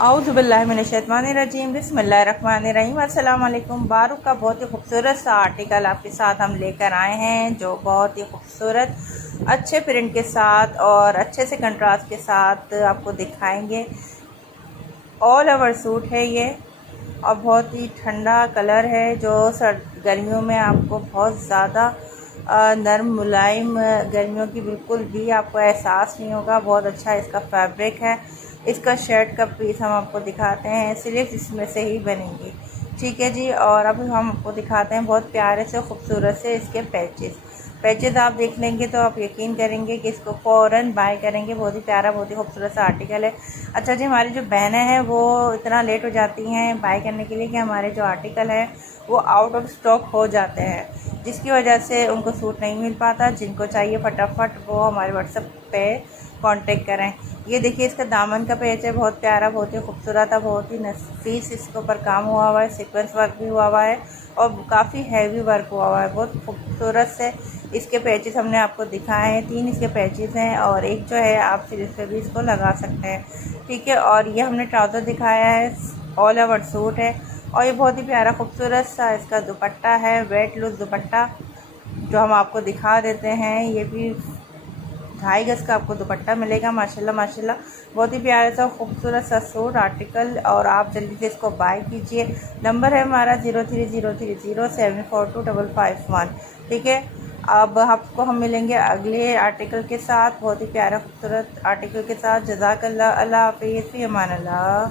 औज़ुबिल्लाहिमिनश्शैतानिर्रजीम बिस्मिल्लाहिर्रहमानिर्रहीम। अस्सलाम वालेकुम। बारूक का बहुत ही खूबसूरत सा आर्टिकल आपके साथ हम लेकर आए हैं, जो बहुत ही खूबसूरत अच्छे प्रिंट के साथ और अच्छे से कंट्रास्ट के साथ आपको दिखाएंगे। ऑल ओवर सूट है ये और बहुत ही ठंडा कलर है, जो गर्मियों में आपको बहुत ज़्यादा नरम मुलायम, गर्मियों की बिल्कुल भी आपको एहसास नहीं होगा। बहुत अच्छा इसका फैब्रिक है। इसका शर्ट का पीस हम आपको दिखाते हैं, सिर्फ इसमें से ही बनेंगी, ठीक है जी। और अब हम आपको दिखाते हैं बहुत प्यारे से खूबसूरत से इसके पैचेस आप देख लेंगे तो आप यकीन करेंगे कि इसको फ़ौरन बाय करेंगे। बहुत ही प्यारा, बहुत ही खूबसूरत सा आर्टिकल है। अच्छा जी, हमारी जो बहनें हैं वो इतना लेट हो जाती हैं बाय करने के लिए कि हमारे जो आर्टिकल है वो आउट ऑफ स्टॉक हो जाते हैं, जिसकी वजह से उनको सूट नहीं मिल पाता। जिनको चाहिए फटाफट वो हमारे व्हाट्सएप पे कांटेक्ट करें। ये देखिए, इसका दामन का पेज है, बहुत प्यारा, बहुत ही खूबसूरत है, बहुत ही नफीस इसके ऊपर काम हुआ हुआ है। सीक्वेंस वर्क भी हुआ हुआ है और काफ़ी हैवी वर्क हुआ हुआ है। बहुत खूबसूरत से इसके पैचेस हमने आपको दिखाए हैं। 3 इसके पैचेस हैं और एक जो है आप फिर इस पर भी इसको लगा सकते हैं, ठीक है। और ये हमने ट्राउज़र दिखाया है, ऑल ओवर सूट है और ये बहुत ही प्यारा खूबसूरत सा इसका दुपट्टा है, वेट लूज दुपट्टा जो हम आपको दिखा देते हैं। ये भी 2.5 गज का आपको दुपट्टा मिलेगा। माशाल्लाह माशाल्लाह, बहुत ही प्यारा सा खूबसूरत सा सूट आर्टिकल। और आप जल्दी से इसको बाय कीजिए। नंबर है हमारा 030307425551, ठीक है। अब आपको हम मिलेंगे अगले आर्टिकल के साथ, बहुत ही प्यारा खूबसूरत आर्टिकल के साथ। जज़ाकल्लाह। अल्लाह हाफ़िज़, फ़ी अमान अल्लाह।